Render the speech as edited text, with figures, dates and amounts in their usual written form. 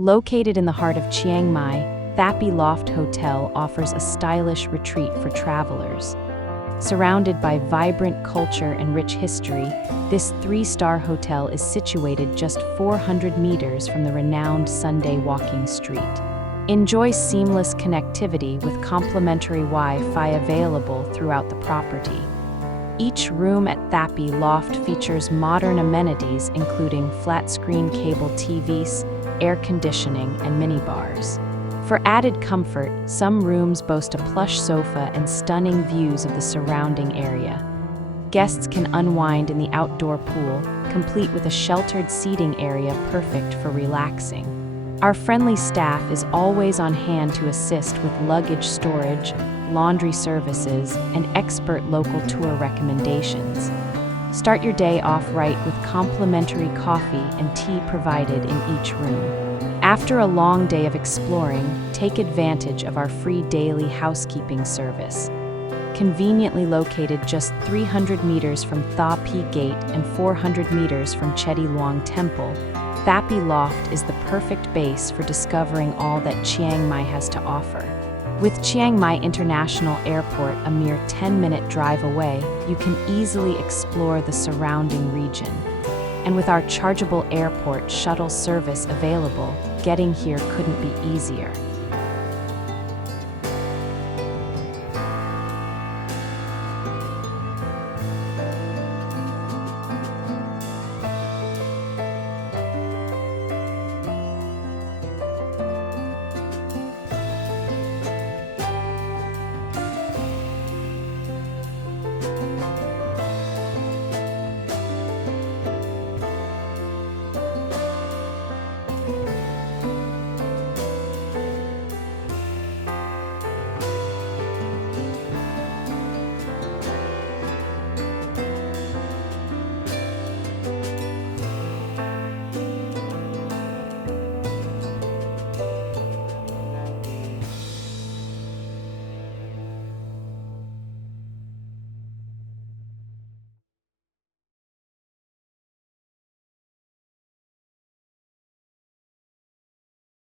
Located in the heart of Chiang Mai, Tha Pae Loft Hotel offers a stylish retreat for travelers. Surrounded by vibrant culture and rich history, this three-star hotel is situated just 400 meters from the renowned Sunday walking street. Enjoy seamless connectivity with complimentary Wi-Fi available throughout the property. Each room at Tha Pae Loft features modern amenities including flat-screen cable TVs, air conditioning, and minibars. For added comfort, some rooms boast a plush sofa and stunning views of the surrounding area. Guests can unwind in the outdoor pool, complete with a sheltered seating area perfect for relaxing. Our friendly staff is always on hand to assist with luggage storage, laundry services, and expert local tour recommendations. Start your day off right with complimentary coffee and tea provided in each room. After a long day of exploring, take advantage of our free daily housekeeping service. Conveniently located just 300 meters from Tha Pae Gate and 400 meters from Chedi Luang Temple, Tha Pae Loft is the perfect base for discovering all that Chiang Mai has to offer. With Chiang Mai International Airport a mere 10-minute drive away, you can easily explore the surrounding region. And with our chargeable airport shuttle service available, getting here couldn't be easier.